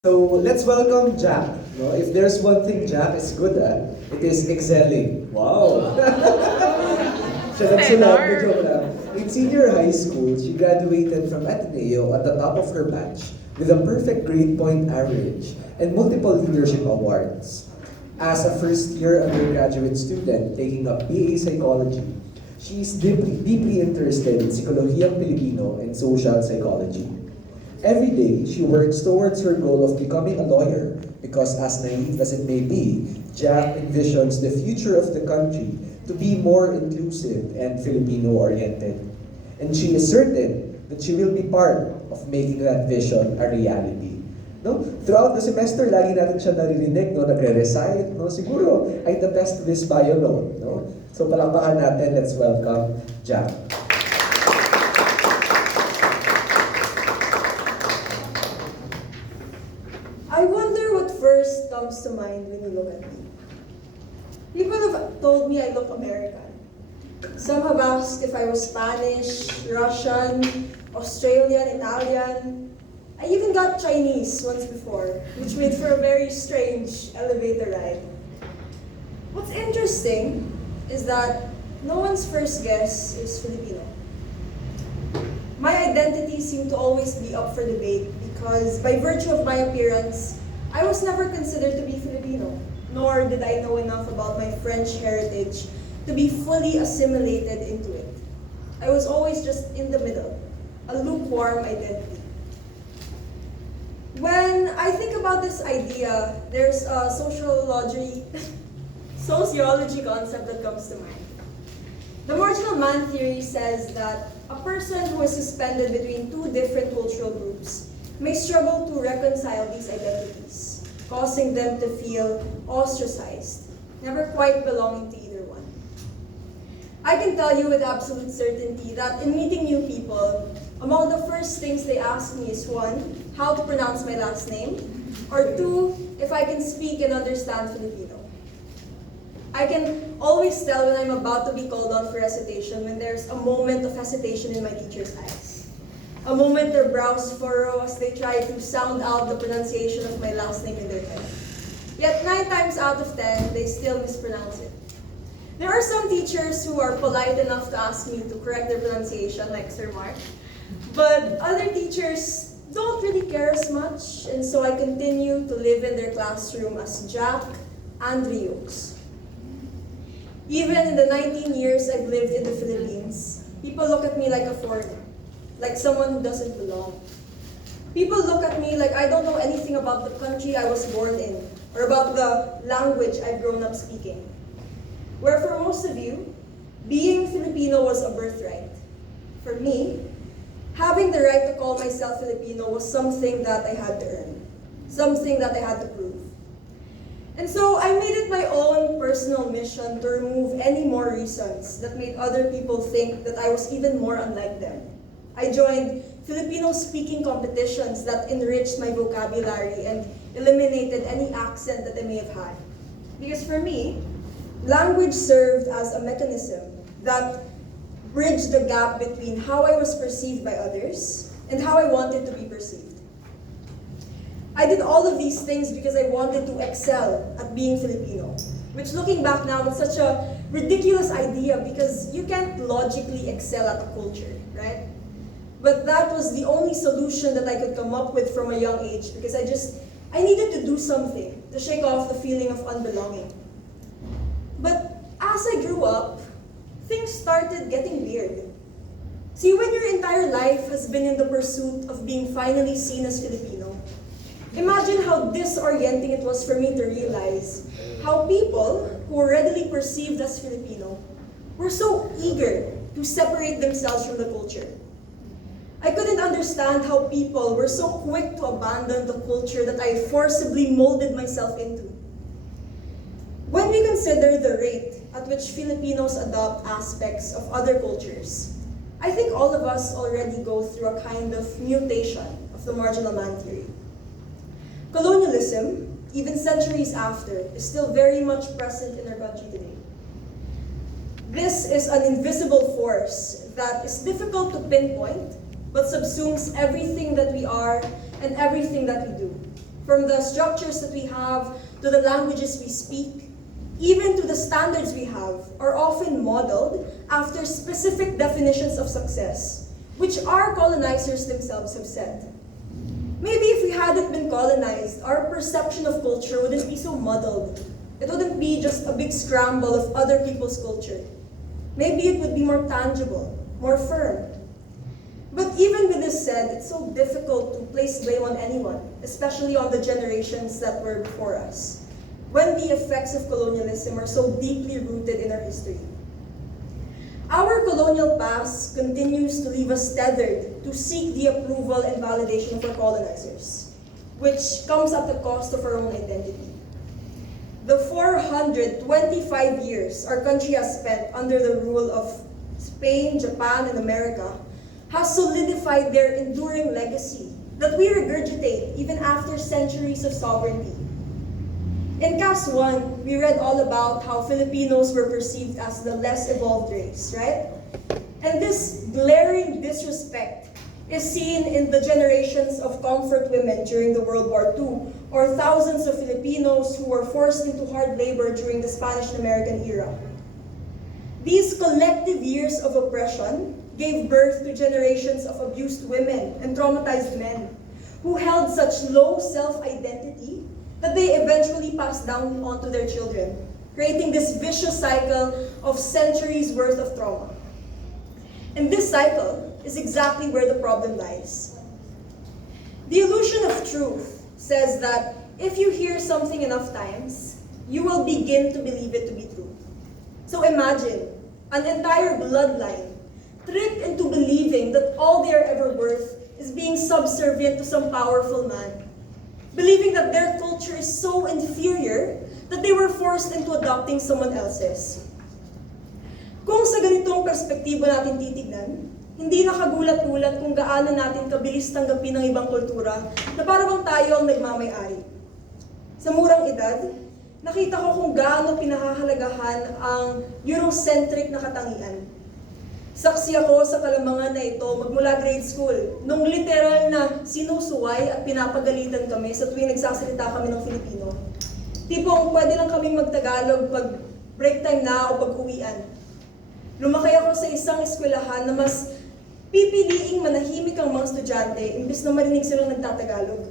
So let's welcome Jack. No? If there's one thing Jack is good at, it is excelling. Wow! Siya nagsulat, joke lang. In senior high school, she graduated from Ateneo at the top of her batch with a perfect grade point average and multiple leadership awards. As a first-year undergraduate student taking up BA Psychology, she is deeply interested in sikolohiyang Pilipino and social psychology. Every day, she works towards her goal of becoming a lawyer because, as naive as it may be, Jack envisions the future of the country to be more inclusive and Filipino-oriented. And she is certain that she will be part of making that vision a reality. No? Throughout the semester, lagi natin siya naririnig, no? Nagre-recite, no? Siguro ay the best this bio note. No? So palakpakan natin, let's welcome Jack. I wonder what first comes to mind when you look at me. People have told me I look American. Some have asked if I was Spanish, Russian, Australian, Italian. I even got Chinese once before, which made for a very strange elevator ride. What's interesting is that no one's first guess is Filipino. My identity seemed to always be up for debate because by virtue of my appearance, I was never considered to be Filipino, nor did I know enough about my French heritage to be fully assimilated into it. I was always just in the middle, a lukewarm identity. When I think about this idea, there's a sociology concept that comes to mind. The marginal man theory says that a person who is suspended between two different cultural groups may struggle to reconcile these identities, causing them to feel ostracized, never quite belonging to either one. I can tell you with absolute certainty that in meeting new people, among the first things they ask me is one, how to pronounce my last name, or two, if I can speak and understand Filipino. I can always tell when I'm about to be called on for recitation when there's a moment of hesitation in my teacher's eyes. A moment their brows furrow as they try to sound out the pronunciation of my last name in their head. Yet 9 times out of 10, they still mispronounce it. There are some teachers who are polite enough to ask me to correct their pronunciation, like Sir Mark. But other teachers don't really care as much, and so I continue to live in their classroom as Jack Andrieux. Even in the 19 years I've lived in the Philippines, people look at me like a foreigner, like someone who doesn't belong. People look at me like I don't know anything about the country I was born in, or about the language I've grown up speaking. Where for most of you, being Filipino was a birthright. For me, having the right to call myself Filipino was something that I had to earn, something that I had to prove. And so I made it my own personal mission to remove any more reasons that made other people think that I was even more unlike them. I joined Filipino speaking competitions that enriched my vocabulary and eliminated any accent that I may have had. Because for me, language served as a mechanism that bridged the gap between how I was perceived by others and how I wanted to be perceived. I did all of these things because I wanted to excel at being Filipino, which looking back now is such a ridiculous idea because you can't logically excel at a culture, right? But that was the only solution that I could come up with from a young age because I needed to do something to shake off the feeling of unbelonging. But as I grew up, things started getting weird. See, when your entire life has been in the pursuit of being finally seen as Filipino, imagine how disorienting it was for me to realize how people who were readily perceived as Filipino were so eager to separate themselves from the culture. I couldn't understand how people were so quick to abandon the culture that I forcibly molded myself into. When we consider the rate at which Filipinos adopt aspects of other cultures, I think all of us already go through a kind of mutation of the marginal man theory. Colonialism, even centuries after, is still very much present in our country today. This is an invisible force that is difficult to pinpoint, but subsumes everything that we are and everything that we do. from the structures that we have, to the languages we speak, even to the standards we have, are often modeled after specific definitions of success, which our colonizers themselves have set. Maybe if we hadn't been colonized, our perception of culture wouldn't be so muddled. It wouldn't be just a big scramble of other people's culture. Maybe it would be more tangible, more firm. But even with this said, it's so difficult to place blame on anyone, especially on the generations that were before us, when the effects of colonialism are so deeply rooted in our history. Our colonial past continues to leave us tethered to seek the approval and validation of our colonizers, which comes at the cost of our own identity. The 425 years our country has spent under the rule of Spain, Japan, and America has solidified their enduring legacy that we regurgitate even after centuries of sovereignty. In Class 1, we read all about how Filipinos were perceived as the less evolved race, right? And this glaring disrespect is seen in the generations of comfort women during the World War II, or thousands of Filipinos who were forced into hard labor during the Spanish-American era. These collective years of oppression gave birth to generations of abused women and traumatized men who held such low self-identity that they eventually passed down onto their children, creating this vicious cycle of centuries worth of trauma. And this cycle is exactly where the problem lies. The illusion of truth says that if you hear something enough times, you will begin to believe it to be true. So imagine an entire bloodline tricked into believing that all they are ever worth is being subservient to some powerful man, believing that their culture is so inferior that they were forced into adopting someone else's. Kung sa ganitong perspektibo natin titignan, hindi nakagulat-gulat kung gaano natin kabilis tanggapin ng ibang kultura na para bang tayo ang nagmamay-ari. Sa murang edad, nakita ko kung gaano pinahahalagahan ang Eurocentric na katangian. Saksi ako sa kalamangan na ito magmula grade school, nung literal na sinusuway at pinapagalitan kami sa tuwing nagsasalita kami ng Filipino. Tipong pwede lang kaming magtagalog pag break time na o pag-uwian. Lumaki ako sa isang eskwelahan na mas pipiliing manahimik ang mga estudyante imbis na marinig silang nagtatagalog.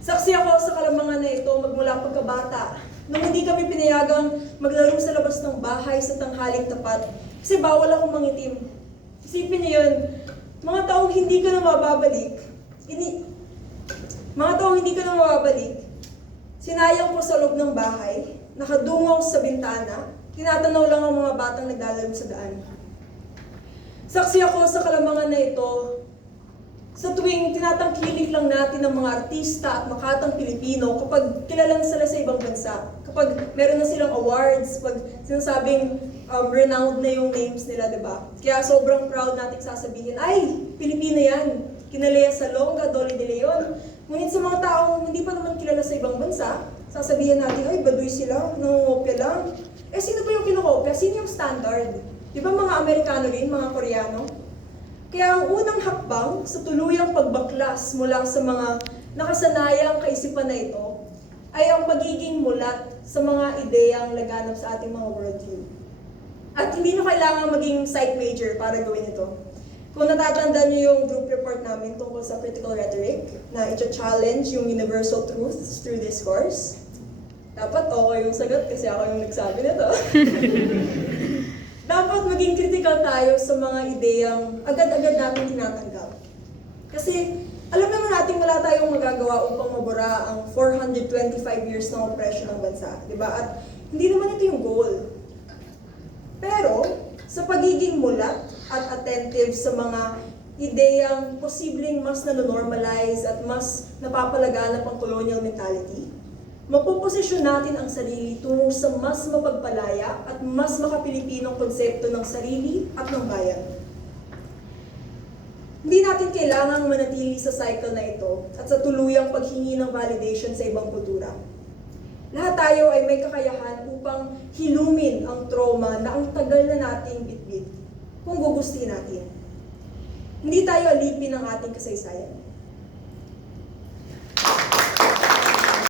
Saksi ako sa kalamangan na ito magmula pagkabata, nung hindi kami pinayagang maglaro sa labas ng bahay sa tanghaling tapat kasi bawal akong mangitim. Isipin niyo yun, mga taong hindi ka na mababalik, sinayang ko sa loob ng bahay, nakadungaw sa bintana, tinatanaw lang ang mga batang naglalaro sa daan. Saksi ako sa kalamangan na ito, sa tuwing tinatangkilik lang natin ng mga artista at makatang Pilipino kapag kilalang sila sa ibang bansa, kapag meron na silang awards, pag sinasabing renowned na yung names nila, diba? Kaya sobrang proud natin sasabihin, ay, Pilipino yan, kinalaya sa Longga, Dolly de Leon. Ngunit sa mga taong hindi pa naman kilala sa ibang bansa, sasabihin natin, ay, baduy sila, nangungopia lang. Eh, sino ba yung kinokopia? Sino yung standard? Di ba mga Amerikano rin, mga Koreano? Kaya ang unang hakbang sa tuluyang pagbaklas mula sa mga nakasanayang kaisipan na ito ay ang pagiging mulat sa mga ideyang laganap sa ating mga worldview. At hindi na kailangan maging psych major para gawin ito. Kung natatandaan niyo yung group report namin tungkol sa critical rhetoric na i-challenge yung universal truths through discourse, dapat okay yung sagot kasi ako yung nagsabi nito. Dapat maging critical tayo sa mga ideyang agad-agad natin tinatanggap. Kasi alam naman natin wala tayong magagawa upang mabura ang 425 years ng oppression ng bansa, di ba? At hindi naman ito yung goal. Pero sa pagiging mulat at attentive sa mga ideyang posibleng mas nanonormalize at mas napapalaganap ang colonial mentality, mapoposisyon natin ang sarili tungo sa mas mapagpalaya at mas makapilipinong konsepto ng sarili at ng bayan. Hindi natin kailangang manatili sa cycle na ito at sa tuluyang paghingi ng validation sa ibang kultura. Lahat tayo ay may kakayahan upang hilumin ang trauma na ang tagal na nating bitbit kung gugustuhin natin. Hindi tayo alipin ng ating kasaysayan.